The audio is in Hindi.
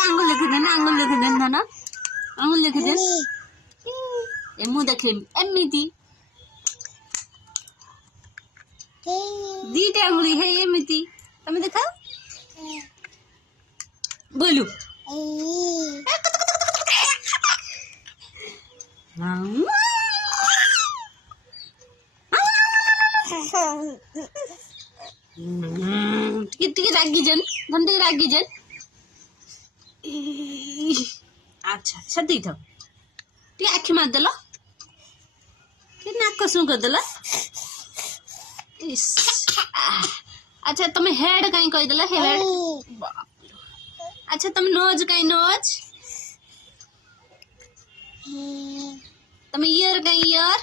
आंगुल लिख देना, आंगुल लिख देना ना, आंगुल लिख दे। ये मुँह देखे एमती दीटा आंगुली है एमती तमें देखा बोलू टिके रागी जन घंटे रागी जन अच्छा सदी था टे आखि मारदेल टे नाक कसू करदेल अच्छा तुम हेड कहीं कहीदेल हेड अच्छा तुम नोज कहीं नोज तुम ईयर कहीं ईयर